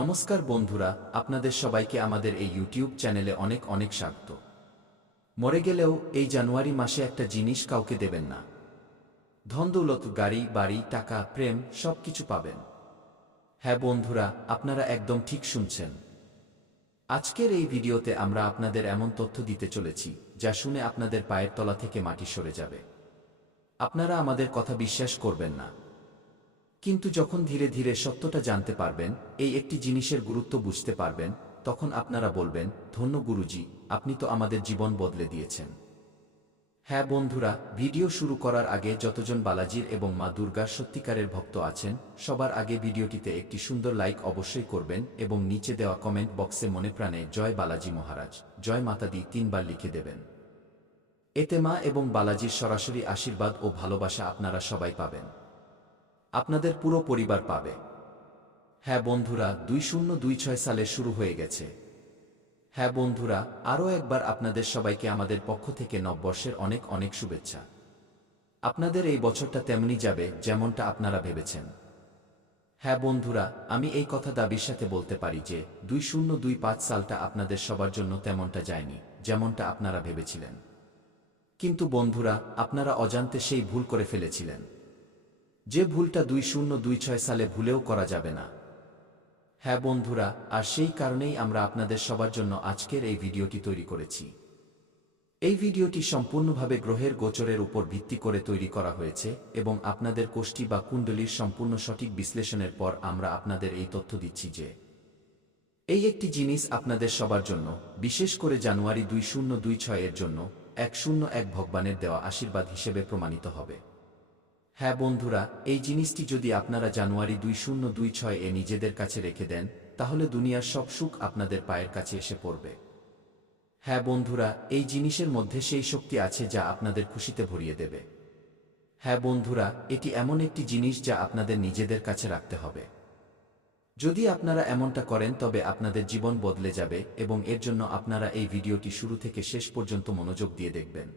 নমস্কার বন্ধুরা, আপনাদের সবাইকে আমাদের এই ইউটিউব চ্যানেলে অনেক অনেক স্বাগত। মরে গেলেও এই জানুয়ারি মাসে একটা জিনিস কাউকে দেবেন না। ধন দৌলত, গাড়ি বাড়ি, টাকা, প্রেম সব কিছু পাবেন। হ্যাঁ বন্ধুরা, আপনারা একদম ঠিক শুনছেন। আজকের এই ভিডিওতে আমরা আপনাদের এমন তথ্য দিতে চলেছি যা শুনে আপনাদের পায়ের তলা থেকে মাটি সরে যাবে। আপনারা আমাদের কথা বিশ্বাস করবেন না, কিন্তু যখন ধীরে ধীরে সত্যটা জানতে পারবেন, এই একটি জিনিসের গুরুত্ব বুঝতে পারবেন, তখন আপনারা বলবেন, ধন্য গুরুজি, আপনি তো আমাদের জীবন বদলে দিয়েছেন। হ্যাঁ বন্ধুরা, ভিডিও শুরু করার আগে যতজন বালাজির এবং মা দুর্গার সত্যিকারের ভক্ত আছেন, সবার আগে ভিডিওটিতে একটি সুন্দর লাইক অবশ্যই করবেন এবং নিচে দেওয়া কমেন্ট বক্সে মনে প্রাণে জয় বালাজি মহারাজ, জয় মাতা দি 3 বার লিখে দেবেন। এতে মা এবং বালাজির সরাসরি আশীর্বাদ ও ভালোবাসা আপনারা সবাই পাবেন। আপনাদের পুরো পরিবার পাবে। হ্যাঁ বন্ধুরা, 2026 সালে শুরু হয়ে গেছে। হ্যাঁ বন্ধুরা, আরও একবার আপনাদের সবাইকে আমাদের পক্ষ থেকে নববর্ষের অনেক অনেক শুভেচ্ছা। আপনাদের এই বছরটা তেমনি যাবে যেমনটা আপনারা ভেবেছেন। হ্যাঁ বন্ধুরা, আমি এই কথা দাবির সাথে বলতে পারি যে 2025 সালটা আপনাদের সবার জন্য তেমনটা যায়নি যেমনটা আপনারা ভেবেছিলেন। কিন্তু বন্ধুরা, আপনারা অজান্তে সেই ভুল করে ফেলেছিলেন, যে ভুলটা 2026 সালে ভুলেও করা যাবে না। হ্যাঁ বন্ধুরা, আর সেই কারণেই আমরা আপনাদের সবার জন্য আজকের এই ভিডিওটি তৈরি করেছি। এই ভিডিওটি সম্পূর্ণভাবে গ্রহের গোচরের উপর ভিত্তি করে তৈরি করা হয়েছে এবং আপনাদের কোষ্ঠী বা কুণ্ডলীর সম্পূর্ণ সঠিক বিশ্লেষণের পর আমরা আপনাদের এই তথ্য দিচ্ছি যে এই একটি জিনিস আপনাদের সবার জন্য, বিশেষ করে জানুয়ারি 2026 এর জন্য 101 ভগবানের দেওয়া আশীর্বাদ হিসেবে প্রমাণিত হবে। হ্যাঁ বন্ধুরা, এই জিনিসটি যদি আপনারা জানুয়ারি 2026 এ নিজেদের কাছে রেখে দেন, তাহলে দুনিয়ার সব সুখ আপনাদের পায়ের কাছে এসে পড়বে। হ্যাঁ বন্ধুরা, এই জিনিসের মধ্যে সেই শক্তি আছে যা আপনাদের খুশিতে ভরিয়ে দেবে। হ্যাঁ বন্ধুরা, এটি এমন একটি জিনিস যা আপনাদের নিজেদের কাছে রাখতে হবে। যদি আপনারা এমনটা করেন তবে আপনাদের জীবন বদলে যাবে এবং এর জন্য আপনারা এই ভিডিওটি শুরু থেকে শেষ পর্যন্ত মনোযোগ দিয়ে দেখবেন।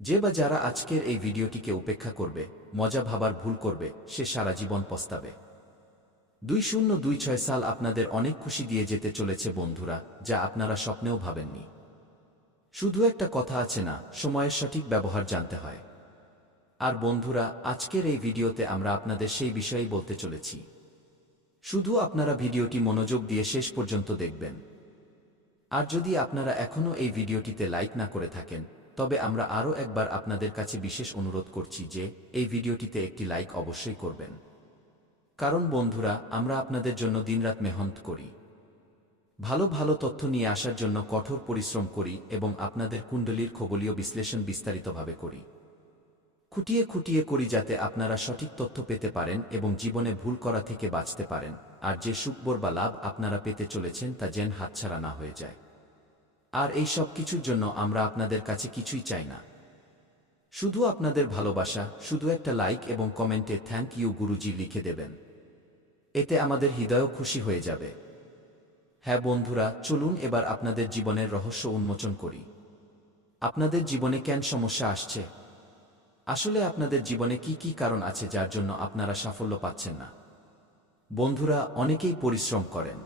যে বা যারা আজকের এই ভিডিওটিকে উপেক্ষা করবে, মজা ভাবার ভুল করবে, সে সারা জীবন পস্তাবে। 2026 সাল আপনাদের অনেক খুশি দিয়ে যেতে চলেছে বন্ধুরা, যা আপনারা স্বপ্নেও ভাবেননি। শুধু একটা কথা আছে না, সময়ের সঠিক ব্যবহার জানতে হয়। আর বন্ধুরা, আজকের এই ভিডিওতে আমরা আপনাদের সেই বিষয়েই বলতে চলেছি। শুধু আপনারা ভিডিওটি মনোযোগ দিয়ে শেষ পর্যন্ত দেখবেন। আর যদি আপনারা এখনও এই ভিডিওটিতে লাইক না করে থাকেন, তবে আমরা আরও একবার আপনাদের কাছে বিশেষ অনুরোধ করছি যে এই ভিডিওটিতে একটি লাইক অবশ্যই করবেন। কারণ বন্ধুরা, আমরা আপনাদের জন্য দিনরাত মেহনত করি, ভালো ভালো তথ্য নিয়ে আসার জন্য কঠোর পরিশ্রম করি এবং আপনাদের কুণ্ডলীর খগোলীয় বিশ্লেষণ বিস্তারিতভাবে করি, খুঁটিয়ে খুঁটিয়ে করি, যাতে আপনারা সঠিক তথ্য পেতে পারেন এবং জীবনে ভুল করা থেকে বাঁচতে পারেন, আর যে সুখবর বা লাভ আপনারা পেতে চলেছেন তা যেন হাতছাড়া না হয়ে যায়। আর এই সব কিছুর জন্য আমরা আপনাদের কাছে কিছুই চাই না, শুধু আপনাদের ভালোবাসা। শুধু একটা লাইক এবং কমেন্টে থ্যাংক ইউ গুরুজি লিখে দেবেন, এতে আমাদের হৃদয়ও খুশি হয়ে যাবে। হ্যাঁ বন্ধুরা, চলুন এবার আপনাদের জীবনের রহস্য উন্মোচন করি। আপনাদের জীবনে কেন সমস্যা আসছে? আসলে আপনাদের জীবনে কি কি কারণ আছে যার জন্য আপনারা সাফল্য পাচ্ছেন না? বন্ধুরা, অনেকেই পরিশ্রম করেন,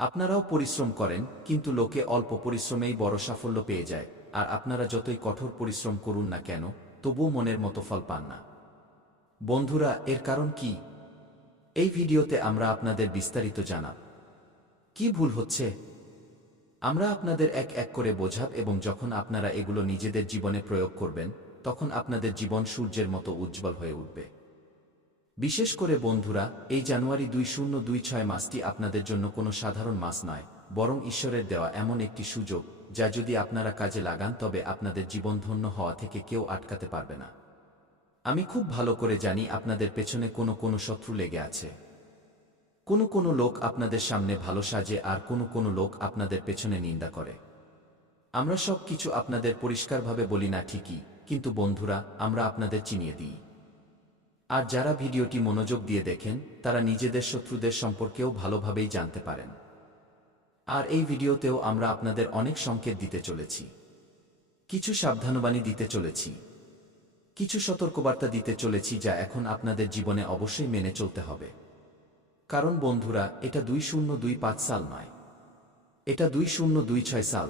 আপনারাও পরিশ্রম করেন, কিন্তু লোকে অল্প পরিশ্রমেই বড় সাফল্য পেয়ে যায়, আর আপনারা যতই কঠোর পরিশ্রম করুন না কেন, তবুও মনের মতো ফল পান না। বন্ধুরা, এর কারণ কি? এই ভিডিওতে আমরা আপনাদের বিস্তারিত জানাব। কি ভুল হচ্ছে আমরা আপনাদের এক এক করে বোঝাব, এবং যখন আপনারা এগুলো নিজেদের জীবনে প্রয়োগ করবেন, তখন আপনাদের জীবন সূর্যের মতো উজ্জ্বল হয়ে উঠবে। বিশেষ করে বন্ধুরা, এই জানুয়ারি 2026 মাসটি আপনাদের জন্য কোনো সাধারণ মাস নয়, বরং ঈশ্বরের দেওয়া এমন একটি সুযোগ, যা যদি আপনারা কাজে লাগান তবে আপনাদের জীবন ধন্য হওয়া থেকে কেউ আটকাতে পারবে না। আমি খুব ভালো করে জানি আপনাদের পেছনে কোনো শত্রু লেগে আছে। কোনো লোক আপনাদের সামনে ভালো সাজে, আর কোনো লোক আপনাদের পেছনে নিন্দা করে। আমরা সব কিছু আপনাদের পরিষ্কারভাবে বলি না ঠিকই, কিন্তু বন্ধুরা, আমরা আপনাদের চিনিয়ে দিই। আর যারা ভিডিওটি মনোযোগ দিয়ে দেখেন, তারা নিজেদের শত্রুদের সম্পর্কেও ভালোভাবেই জানতে পারেন। আর এই ভিডিওতেও আমরা আপনাদের অনেক সংকেত দিতে চলেছি, কিছু সাবধানবাণী দিতে চলেছি, কিছু সতর্কবার্তা দিতে চলেছি, যা এখন আপনাদের জীবনে অবশ্যই মেনে চলতে হবে। কারণ বন্ধুরা, এটা 2025 সাল নয়, এটা 2026 সাল।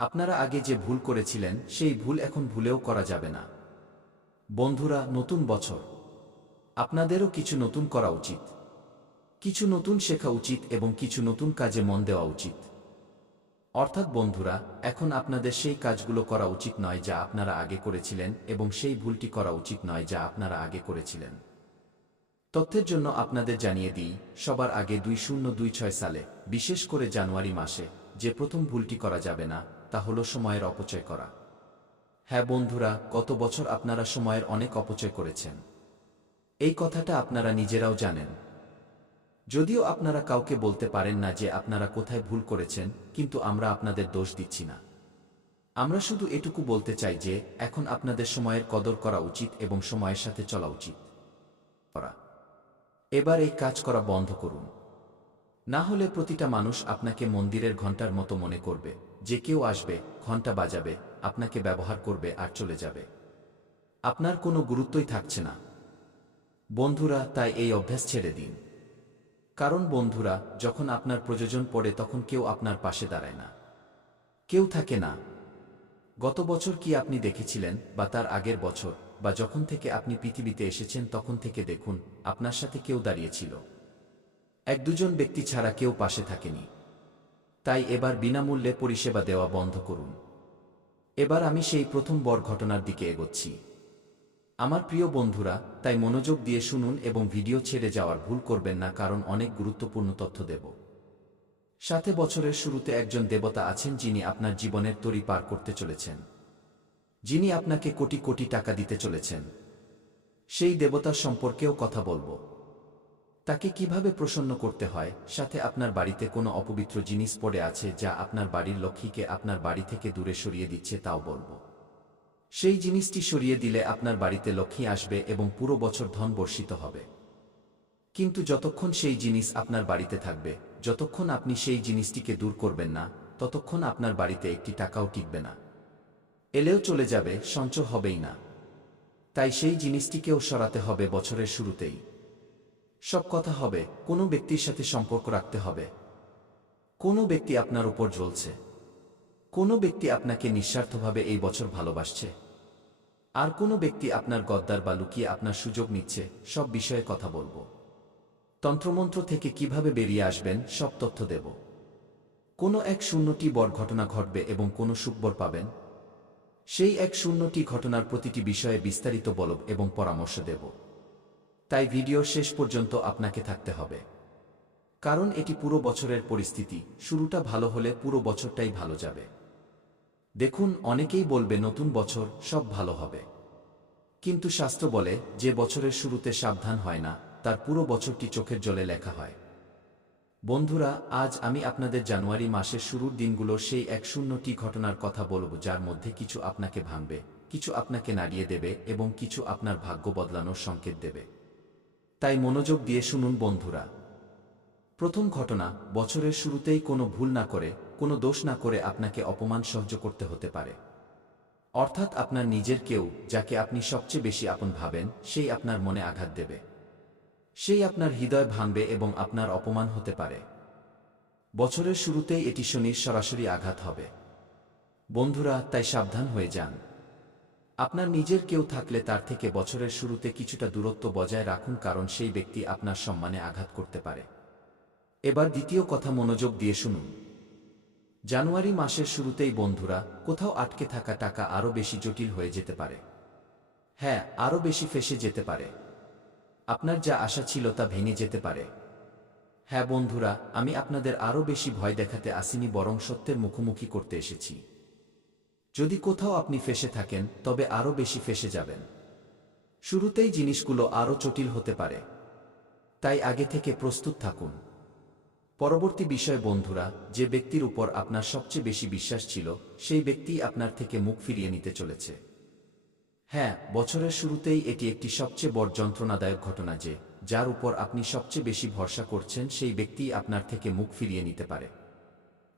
আপনারা আগে যে ভুল করেছিলেন সেই ভুল এখন ভুলেও করা যাবে না। বন্ধুরা, নতুন বছর, আপনাদেরও কিছু নতুন করা উচিত, কিছু নতুন শেখা উচিত এবং কিছু নতুন কাজে মন দেওয়া উচিত। অর্থাৎ বন্ধুরা, এখন আপনাদের সেই কাজগুলো করা উচিত নয় যা আপনারা আগে করেছিলেন এবং সেই ভুলটি করা উচিত নয় যা আপনারা আগে করেছিলেন। তথ্যের জন্য আপনাদের জানিয়ে দিই, সবার আগে 2026 সালে, বিশেষ করে জানুয়ারি মাসে, যে প্রথম ভুলটি করা যাবে না তা হলো সময়ের অপচয় করা। হ্যাঁ বন্ধুরা, গত বছর আপনারা সময়ের অনেক অপচয় করেছেন। এই কথাটা আপনারা নিজেরাও জানেন। যদিও আপনারা কাউকে বলতে পারেন না যে আপনারা কোথায় ভুল করেছেন, কিন্তু আমরা আপনাদের দোষ দিচ্ছি না। আমরা শুধু এটুকু বলতে চাই যে এখন আপনাদের সময়ের কদর করা উচিত এবং সময়ের সাথে চলা উচিত। এবার এই কাজ করা বন্ধ করুন, না হলে প্রতিটা মানুষ আপনাকে মন্দিরের ঘণ্টার মতো মনে করবে, যে কেউ আসবে, ঘণ্টা বাজাবে, আপনাকে ব্যবহার করবে আর চলে যাবে। আপনার কোনো গুরুত্বই থাকছে না। বন্ধুরা, তাই এই অভ্যাস ছেড়ে দিন। কারণ বন্ধুরা, যখন আপনার প্রয়োজন পড়ে তখন কেউ আপনার পাশে দাঁড়ায় না, কেউ থাকে না। গত বছর কি আপনি দেখেছিলেন, বা তার আগের বছর, বা যখন থেকে আপনি পৃথিবীতে এসেছেন তখন থেকে দেখুন, আপনার সাথে কেউ দাঁড়িয়েছিল? এক দুজন ব্যক্তি ছাড়া কেউ পাশে থাকেনি। তাই এবার বিনামূল্যে পরিষেবা দেওয়া বন্ধ করুন। এবার আমি সেই প্রথম বড় ঘটনার দিকে এগোচ্ছি। আমার প্রিয় বন্ধুরা, তাই মনোযোগ দিয়ে শুনুন এবং ভিডিও ছেড়ে যাওয়ার ভুল করবেন না, কারণ অনেক গুরুত্বপূর্ণ তথ্য দেব। সাথে বছরের শুরুতে একজন দেবতা আছেন যিনি আপনার জীবনের তরি পার করতে চলেছেন, যিনি আপনাকে কোটি কোটি টাকা দিতে চলেছেন। সেই দেবতার সম্পর্কেও কথা বলবো। তাকে কিভাবে প্রসন্ন করতে হয়, সাথে আপনার বাড়িতে কোনো অপবিত্র জিনিস পড়ে আছে যা আপনার বাড়ির লক্ষ্মীকে আপনার বাড়ি থেকে দূরে সরিয়ে দিচ্ছে তাও বলবো। সেই জিনিসটি সরিয়ে দিলে আপনার বাড়িতে লক্ষ্মী আসবে এবং পুরো বছর ধন বর্ষিত হবে। কিন্তু যতক্ষণ সেই জিনিস আপনার বাড়িতে থাকবে, যতক্ষণ আপনি সেই জিনিসটিকে দূর করবেন না, ততক্ষণ আপনার বাড়িতে একটি টাকাও টিকবে না। এলেও চলে যাবে, সঞ্চয় হবেই না। তাই সেই জিনিসটিকেও সরাতে হবে বছরের শুরুতেই। সব কথা হবে, কোনো ব্যক্তির সাথে সম্পর্ক রাখতে হবে। কোনো ব্যক্তি আপনার উপর জ্বলছে, কোনো ব্যক্তি আপনাকে নিঃস্বার্থভাবে এই বছর ভালোবাসছে, আর কোনো ব্যক্তি আপনার গদ্দার বা লুকিয়ে আপনার সুযোগ নিচ্ছে। সব বিষয়ে কথা বলবো। তন্ত্রমন্ত্র থেকে কিভাবে বেরিয়ে আসবেন সব তথ্য দেব। কোনো 1-0টি বড় ঘটনা ঘটবে এবং কোনো সুখবর পাবেন। সেই 1-0টি ঘটনার প্রতিটি বিষয়ে বিস্তারিত বলব এবং পরামর্শ দেব। তাই ভিডিও শেষ পর্যন্ত আপনাকে থাকতে হবে, কারণ এটি পুরো বছরের পরিস্থিতি। শুরুটা ভালো হলে পুরো বছরটাই ভালো যাবে। দেখুন, অনেকেই বলবে নতুন বছর, সব ভালো হবে। কিন্তু শাস্ত্র বলে, যে বছরের শুরুতে সাবধান হয় না তার পুরো বছরটি চোখের জলে লেখা হয়। বন্ধুরা, আজ আমি আপনাদের জানুয়ারি মাসের শুরুর দিনগুলোর সেই 1-0টি ঘটনার কথা বলবো, যার মধ্যে কিছু আপনাকে ভাঙবে, কিছু আপনাকে নাড়িয়ে দেবে এবং কিছু আপনার ভাগ্য বদলানোর সংকেত দেবে। তাই মনোযোগ দিয়ে শুনুন বন্ধুরা। প্রথম ঘটনা, বছরের শুরুতেই কোনো ভুল না করে, কোনো দোষ না করে আপনাকে অপমান সহ্য করতে হতে পারে। অর্থাৎ আপনার নিজের কেউ, যাকে আপনি সবচেয়ে বেশি আপন ভাবেন, সেই আপনার মনে আঘাত দেবে। সেই আপনার হৃদয় ভাঙবে এবং আপনার অপমান হতে পারে। বছরের শুরুতেই এটি শনির সরাসরি আঘাত হবে। বন্ধুরা, তাই সাবধান হয়ে যান। আপনার নিজের কেউ থাকলে তার থেকে বছরের শুরুতে কিছুটা দূরত্ব বজায় রাখুন, কারণ সেই ব্যক্তি আপনার সম্মানে আঘাত করতে পারে। এবার দ্বিতীয় কথা, মনোযোগ দিয়ে শুনুন। জানুয়ারি মাসের শুরুতেই বন্ধুরা, কোথাও আটকে থাকা টাকা আরও বেশি জটিল হয়ে যেতে পারে। হ্যাঁ, আরও বেশি ফেঁসে যেতে পারে। আপনার যা আশা ছিল তা ভেঙে যেতে পারে। হ্যাঁ বন্ধুরা, আমি আপনাদের আরও বেশি ভয় দেখাতে আসিনি, বরং সত্যের মুখোমুখি করতে এসেছি। যদি কোথাও আপনি ফেঁসে থাকেন, তবে আরও বেশি ফেঁসে যাবেন। শুরুতেই জিনিসগুলো আরও জটিল হতে পারে, তাই আগে থেকে প্রস্তুত থাকুন। পরবর্তী বিষয় বন্ধুরা, যে ব্যক্তির উপর আপনার সবচেয়ে বেশি বিশ্বাস ছিল, সেই ব্যক্তিই আপনার থেকে মুখ ফিরিয়ে নিতে চলেছে। হ্যাঁ, বছরের শুরুতেই এটি একটি সবচেয়ে বড় যন্ত্রণাদায়ক ঘটনা যে, যার উপর আপনি সবচেয়ে বেশি ভরসা করছেন সেই ব্যক্তিই আপনার থেকে মুখ ফিরিয়ে নিতে পারে।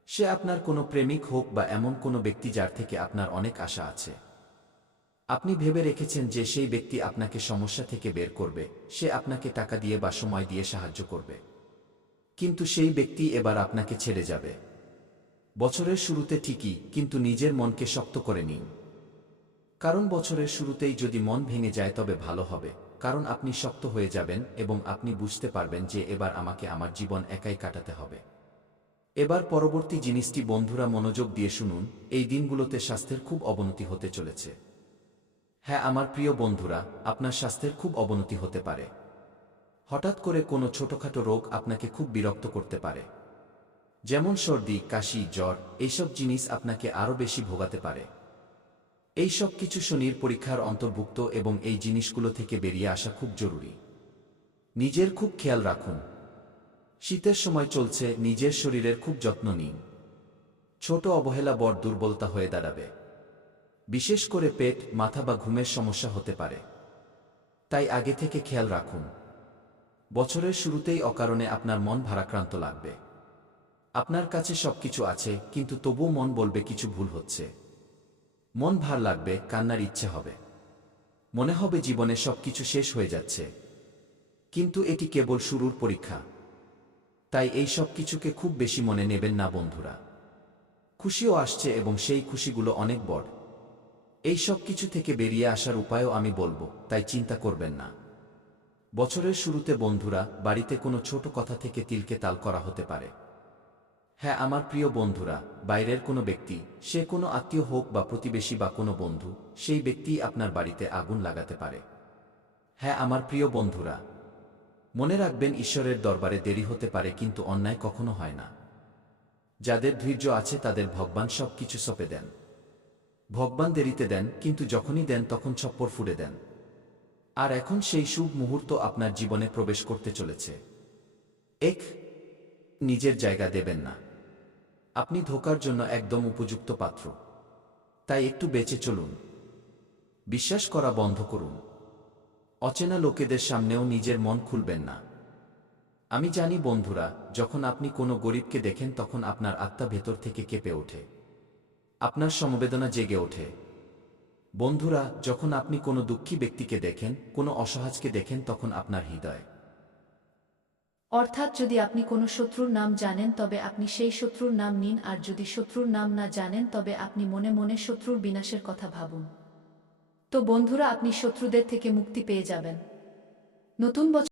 সে আপনার কোনো প্রেমিক হোক বা এমন কোনো ব্যক্তি যার থেকে আপনার অনেক আশা আছে। আপনি ভেবে রেখেছেন যে সেই ব্যক্তি আপনাকে সমস্যা থেকে বের করবে, সে আপনাকে টাকা দিয়ে বা সময় দিয়ে সাহায্য করবে। কিন্তু সেই ব্যক্তি এবার আপনাকে ছেড়ে যাবে। বছরের শুরুতে ঠিকই, কিন্তু নিজের মনকে শক্ত করে নিন। কারণ বছরের শুরুতেই যদি মন ভেঙে যায় তবে ভালো হবে, কারণ আপনি শক্ত হয়ে যাবেন এবং আপনি বুঝতে পারবেন যে এবার আমাকে আমার জীবন একাই কাটাতে হবে। এবার পরবর্তী জিনিসটি বন্ধুরা মনোযোগ দিয়ে শুনুন, এই দিনগুলোতে স্বাস্থ্যের খুব অবনতি হতে চলেছে। হ্যাঁ আমার প্রিয় বন্ধুরা, আপনার স্বাস্থ্যের খুব অবনতি হতে পারে। হঠাৎ করে কোনো ছোটখাটো রোগ আপনাকে খুব বিরক্ত করতে পারে। যেমন সর্দি, কাশি, জ্বর, এইসব জিনিস আপনাকে আরও বেশি ভোগাতে পারে। এই সব কিছু শনির পরীক্ষার অন্তর্ভুক্ত এবং এই জিনিসগুলো থেকে বেরিয়ে আসা খুব জরুরি। নিজের খুব খেয়াল রাখুন। শীতের সময় চলছে, নিজের শরীরের খুব যত্ন নিন। ছোট অবহেলা বড় দুর্বলতা হয়ে দাঁড়াবে। বিশেষ করে পেট, মাথা বা ঘুমের সমস্যা হতে পারে। তাই আগে থেকে খেয়াল রাখুন। বছরের শুরুতেই অকারণে আপনার মন ভারাক্রান্ত লাগবে। আপনার কাছে সবকিছু আছে, কিন্তু তবুও মন বলবে কিছু ভুল হচ্ছে। মন ভার লাগবে, কান্নার ইচ্ছে হবে। মনে হবে জীবনে সবকিছু শেষ হয়ে যাচ্ছে। কিন্তু এটি কেবল শুরুর পরীক্ষা। তাই এই সব কিছুকে খুব বেশি মনে নেবেন না বন্ধুরা। খুশিও আসছে এবং সেই খুশিগুলো অনেক বড়। এই সব কিছু থেকে বেরিয়ে আসার উপায়ও আমি বলবো, তাই চিন্তা করবেন না। বছরের শুরুতে বন্ধুরা, বাড়িতে কোনো ছোট কথা থেকে তিলকে তাল করা হতে পারে। হ্যাঁ আমার প্রিয় বন্ধুরা, বাইরের কোনো ব্যক্তি, সে কোনো আত্মীয় হোক বা প্রতিবেশী বা কোনো বন্ধু, সেই ব্যক্তিই আপনার বাড়িতে আগুন লাগাতে পারে। হ্যাঁ আমার প্রিয় বন্ধুরা, মনে রাখবেন ঈশ্বরের দরবারে দেরি হতে পারে কিন্তু অন্যায় কখনো হয় না। যাদের ধৈর্য আছে তাদের ভগবান সব কিছু সঁপে দেন। ভগবান দেরিতে দেন, কিন্তু যখনই দেন তখন ছপ্পর ফুঁড়ে দেন। আর এখন সেই শুভ মুহূর্ত আপনার জীবনে প্রবেশ করতে চলেছে। নিজের জায়গা দেবেন না। আপনি ধোঁকার জন্য একদম উপযুক্ত পাত্র। তাই একটু বেঁচে চলুন। বিশ্বাস করা বন্ধ করুন। অচেনা লোকেদের সামনেও নিজের মন খুলবেন না। আমি জানি বন্ধুরা, যখন আপনি কোনো গরিবকে দেখেন তখন আপনার আত্মা ভেতর থেকে কেঁপে ওঠে। আপনার সমবেদনা জেগে ওঠে। বন্ধুরা, যখন আপনি কোনো দুঃখী ব্যক্তিকে দেখেন, কোনো অসহায়কে দেখেন তখন আপনার হৃদয়। অর্থাৎ যদি আপনি কোনো শত্রুর নাম জানেন তবে আপনি সেই শত্রুর নাম নিন, আর যদি শত্রুর নাম না জানেন তবে আপনি মনে মনে শত্রুর বিনাশের কথা ভাবুন। তো বন্ধুরা, আপনি শত্রুদের থেকে মুক্তি পেয়ে যাবেন। নতুন বছর